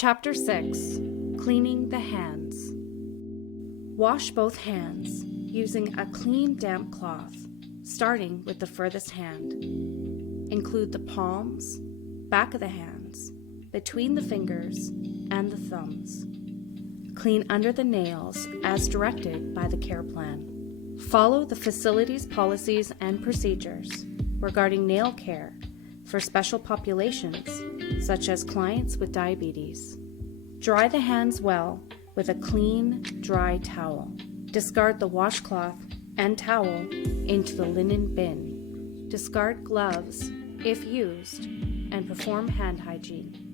Chapter 6. Cleaning the Hands. Wash both hands using a clean, damp cloth, starting with the furthest hand. Include the palms, back of the hands, between the fingers, and the thumbs. Clean under the nails as directed by the care plan. Follow the facility's policies and procedures regarding nail care for special populations, such as clients with diabetes. Dry the hands well with a clean, dry towel. Discard the washcloth and towel into the linen bin. Discard gloves, if used, and perform hand hygiene.